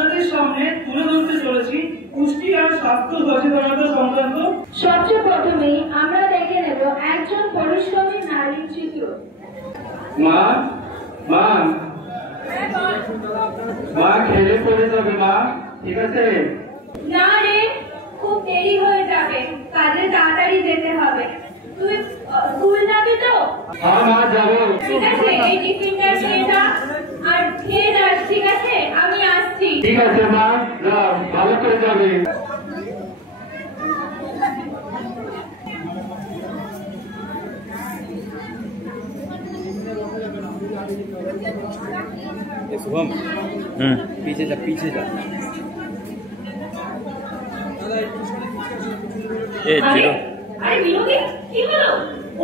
আপনাদের সামনে তুলে ধরতে চলেছি পুষ্টি আর স্বাস্থ্য সচেতনতা সংক্রান্ত। সবচেয়ে প্রথমেই আমরা দেখে নেব একজন পরিশ্রমী নারীর চিত্র। মা মা মা খেলে পড়ে যাবে মা, ঠিক আছে? না রে, খুব দেরি হয়ে যাবে, কাজে তাড়াতাড়ি যেতে হবে। তুই স্কুল যাবি তো? হ্যাঁ মা যাবো। ঠিক আছে, এই টিফিনটা নিয়ে যা আর খেয়ে যাস, ঠিক আছে? আমি আসছি। ঠিক আছে মা, যাও, ভালো করে যাবে। शुभम पीछे जा पीछे जा। जीरो। अरे विनोदी, কি হলো?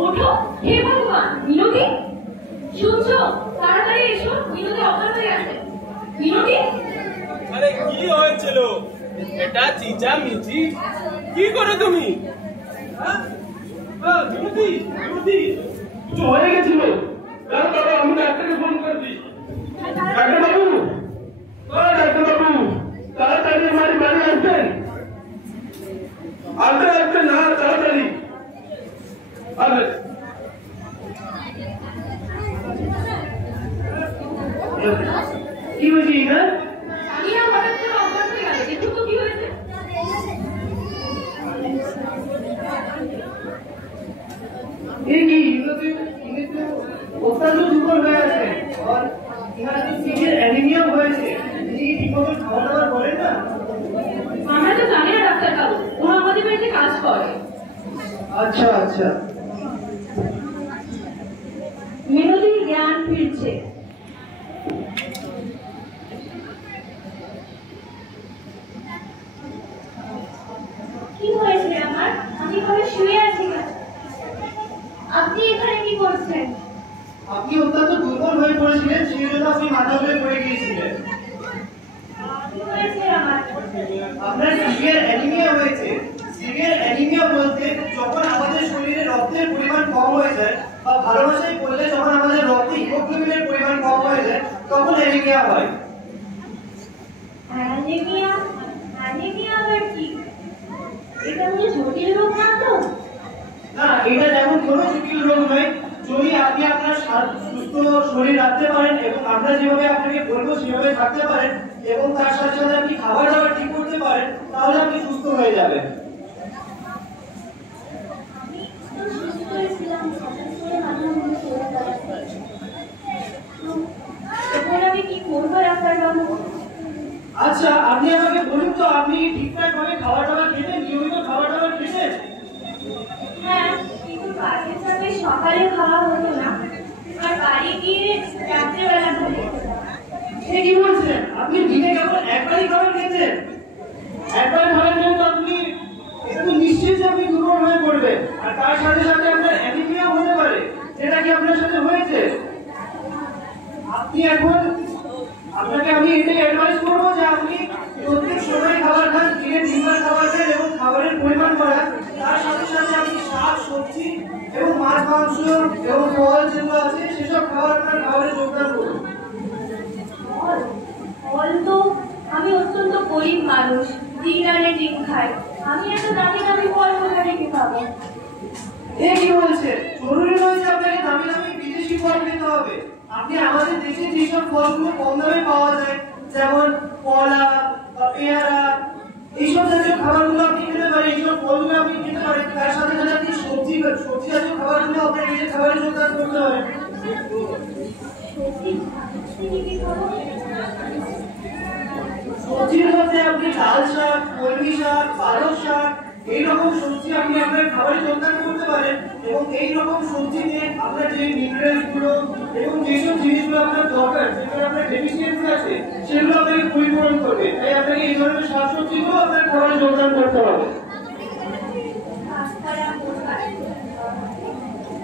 ওঠো, হে ভগবান, বিনোদী শুনছো? তাড়াতাড়ি এসো, বিনোদী অজ্ঞান হয়ে গেছে। বিনোদী, আরে কি হয়েছিল? এটা চিচা মিচি কি করো তুমি? বিনোদী বিনোদী কিছু হয়ে গেছিল। তারপরে আমি ডাক্তারকে ফোন করছি। ডাক্তার বাবু, ডাক্তার বাবু, তাড়াতাড়ি আমার বাড়ি আসবেন। আসবেন না, তাড়াতাড়ি আসবেন। কি হয়েছে? না আমি হঠাৎ করে অজ্ঞান হয়ে গেল, দেখো তো কি হয়েছে। ये की অত্যন্ত দুর্বল হয়ে আছে আর ইহার সিভিয়ার অ্যানিমিয়া হয়েছে। এই ঠিকমতো খাওয়া দাওয়া করে না। আমরা তো জানি না ডাক্তার বাবু, ও আমাদের বাড়িতে কাজ করে। আচ্ছা আচ্ছা। বিনোদীর জ্ঞান ফিরছে। কি হয়েছে আমার? আমি ঘরে শুয়ে আছি কেন? আপনি এখানে কি করছেন? আপনি অত্যন্ত দুর্বল হয়ে পড়েছিলেন, সেই জন্য আপনি মাথা ঘুরে পড়ে গিয়েছিলেন। কি হয়েছে আমার? আপনার সিভিয়ার অ্যানিমিয়া হয়েছে। সিভিয়ার অ্যানিমিয়া বলতে যখন আমাদের শরীরে রক্তের পরিমাণ কম হয়ে যায় বা ভালোবাসায় বললে যখন আমাদের রক্তে হিমোগ্লোবিনের পরিমাণ কম হয়ে যায় তখন অ্যানিমিয়া হয়। অ্যানিমিয়া? অ্যানিমিয়া আবার কি? এটা কোনো জটিল রোগ না তো? না, এটা যেমন কোনো জটিল রোগ নয়। যদি আপনি আপনার সুস্থ শরীর রাখতে পারেন এবং আমরা যেভাবে আপনাকে বলবো সেভাবে থাকতে পারেন এবং তার সাথে সাথে আপনি খাবার দাবার ঠিক করতে পারেন, তাহলে আপনি সুস্থ হয়ে যাবেন। আমি তো সুস্থই ছিলাম, হঠাৎ করে মাথা ঘুরে চলে যাচ্ছে। এখন আমি কি করবো ডাক্তার বাবু? আচ্ছা, আপনি আমাকে বলুন তো, আপনি ঠিকঠাক ভাবে খাবার দাবার খেতেন? নিয়মিত খাবার দাবার খেতেন? হ্যাঁ, কিন্তু কাজের চাপে সকালে খাওয়া হতো না, আর বাড়ি গিয়ে রাত্রেবেলা খাবে। সে কি বলছেন? আপনি দিনে কেবল একবারই খাবার খেতেন? একবার খাবার খেলে তো আপনি একটু নিশ্চিত যে আপনি দুর্বল হয়ে পড়বেন, আর তার সাথে সাথে আপনার অ্যানিমিয়া হতে পারে। যেটা কি আপনার সাথে হয়েছে? আপনি এখন আপনাকে আমি এটাই অ্যাডভাইস করবো যে আপনি প্রত্যেক সময় খাবার খান, দিনে 3 বার খাবার খান এবং খাবারের পরিমাণ বাড়ান। তার সাথে সাথে আপনি শাক সবজি এবং মাছ মাংস এবং ফল যেগুলো আছে সেসব খাবার আপনার খাবারে যোগদান করুন। ফল তো আমি অত্যন্ত গরিব মানুষ, দিন আনে দিন খাই, আমি এত দামি দামি ফল কোথা থেকে পাবো? এ কি বলছে? জরুরি নয় যে আপনাকে দামি দামি বিদেশি ফল খেতে হবে। আপনি আমাদের দেশে যেসব ফলগুলো কম দামে পাওয়া যায়, যেমন কলা বা পেয়ারা, এইসব জাতীয় খাবারগুলো আপনি খেতে পারেন, এইসব ফলগুলো আপনি খেতে পারেন। তার সাথে সাথে আপনি সবজি জাতীয় খাবারগুলো আপনার নিজের খাবারে যোগদান করতে পারেন। সবজির মধ্যে আপনি লাল শাক, কলমি শাক, পালক শাক, এইরকম সবজি আপনি আপনার খাবারে যোগদান করতে পারেন এবং এইরকম সবজিতে আপনার যে মিনারেলস গুলো এবং যেসব জিনিসগুলো আপনার দরকার, যেগুলো আপনার ডেফিসিয়েন্সি আছে, সেগুলো আপনাকে পরিপূরণ করবে। তাই আপনাকে এই ধরনের শাকসবজিগুলো আপনার খাবারে যোগদান করতে হবে।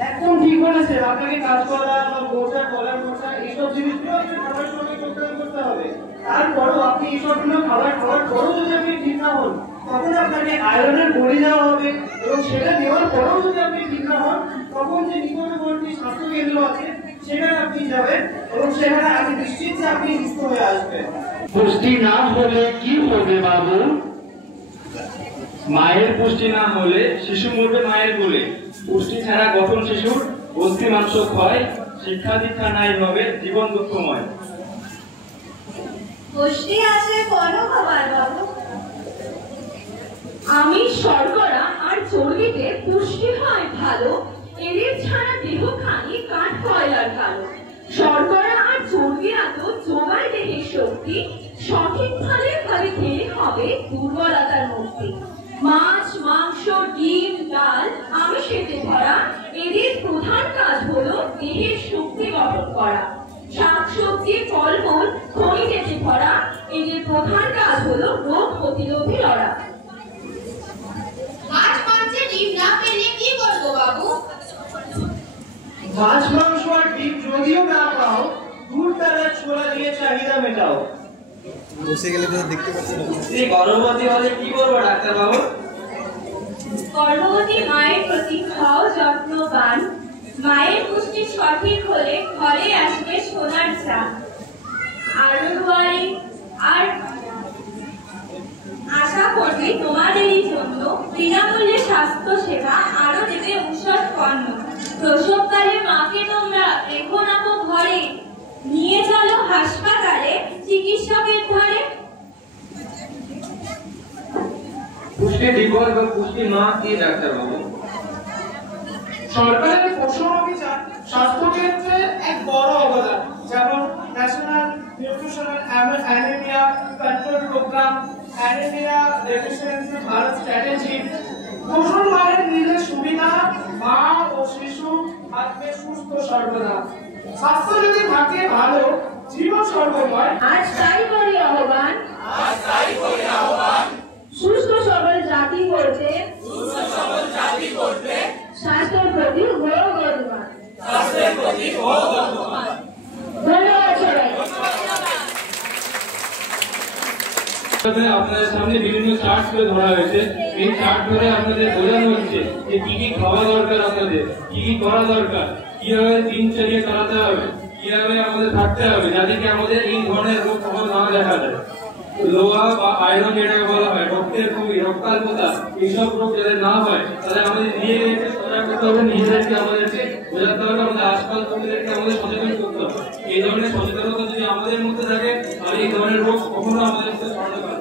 একদম ঠিক বলেছে, আপনাকে কাঁচকলা বা মোচা, কলার মোচা, এইসব জিনিসগুলো আপনার খাবারের সঙ্গে যোগদান করতে হবে। তারপরও আপনি এইসবগুলো খাবার খাওয়ার পরও যদি আপনি ঠিক না হন, তখন আপনাকে আয়রনের বড়ি দেওয়া হবে এবং সেটা দেওয়ার পরেও যদি আপনি ঠিক না হন, তখন যে নিকটবর্তী স্বাস্থ্য কেন্দ্র আছে সেখানে আপনি যাবেন এবং সেখানে আমি নিশ্চিত যে আপনি সুস্থ হয়ে আসবেন। পুষ্টি না হলে কি হবে বাবু? মায়ের পুষ্টি না হলে শিশু মরবে মায়ের কোলে। পুষ্টি ছাড়া গঠন শিশুর অস্থি মাংস ক্ষয়, শিক্ষা দীক্ষা নাই হবে জীবন দুঃখময়। পুষ্টি আছে কোনো খাবার বাবু? আমি শর্করা আর চর্বিতে পুষ্টি হয় ভালো, এদের ছাড়া দেহখানি কাঠ কয়লার কালো। শর্করা আর চর্বি এত যোগায় দেহের শক্তি, সঠিক ভাবে খেলে হবে দুর্বলতার মুক্তি। মাছ, মাংস, ডিম, ডাল, আমিষেতে ভরা, এদের প্রধান কাজ হলো দেহের শক্তি গঠন করা। শাকসবজি, ফলমূল, খনিজে ভরা, এদের প্রধান কাজ হলো রোগ প্রতিরোধী লড়া। মাছ মাংসে ডিম না পেলে কি করবো বাবু? মাছ মাংস আর ডিম যদিও না পাও, দুধ তারা ছোলা দিয়ে চাহিদা মেটাও। বসে গেলে তো দেখতে পাচ্ছি না। এই গর্ভবতী হলে কি করবো ডাক্তার বাবু? গর্ভবতী মায়ের প্রতি খাও যত্নবান, মায়ের পুষ্টি সঠিক হলে ঘরে আসবে সোনার চান। আরো দুয়ারে আর আশা করবে তোমাদেরই জন্য বিনামূল্যে স্বাস্থ্য সেবা, আরো দেবে ঔষধ পণ্য। প্রসবকালে মাকে তোমরা রেখো না তো ঘরে, নিয়ে চলো হাসপাতালে চিকিৎসকের ঘরে। পুষ্টি দিবস বা পুষ্টি মাস দিয়ে ডাক্তার বাবু। সরকারের পোষণ অভিযান স্বাস্থ্য ক্ষেত্রে এক বড় অবদান, যেমন national nutritional anaemia control programme, anaemia deficiency Bharat strategy. পোষণ মানে নিজের সুবিধা, মা ও শিশু থাকবে সুস্থ সর্বদা। স্বাস্থ্য যদি থাকে ভালো, জীবন সর্বময়। আজ তাই করি আহ্বান, সুস্থ সবল জাতি করতে, স্বাস্থ্যের প্রতি গৌরবমান। ধন্যবাদ সবাই। আপনাদের সামনে বিভিন্ন চার্ট করে ধরা হয়েছে। এই চার্ট ধরে আপনাদের বোঝানো হচ্ছে যে কি কি খাওয়া দরকার, আপনাদের কি কি করা দরকার, কিভাবে দিনচর্যা চালাতে হবে, কিভাবে আমাদের থাকতে হবে, যাতে কি আমাদের এই ধরনের রোগ কখনো না দেখা যায়। লোহা বা আয়রন যেটাকে বলা হয়, রক্তের কমি, রক্তাল্পতা, এইসব রোগ যাতে না হয়, তাহলে আমাদের নিজেদেরকে সজাগ করতে হবে, নিজেদেরকে আমাদেরকে বোঝাতে হবে, আমাদের আশপাশ লোকেদেরকে আমাদের সচেতন করতে হবে। এই ধরনের সচেতনতা যদি আমাদের মধ্যে থাকে, তাহলে এই ধরনের রোগ কখনো আমাদের মধ্যে ছড়াতে পারবে না।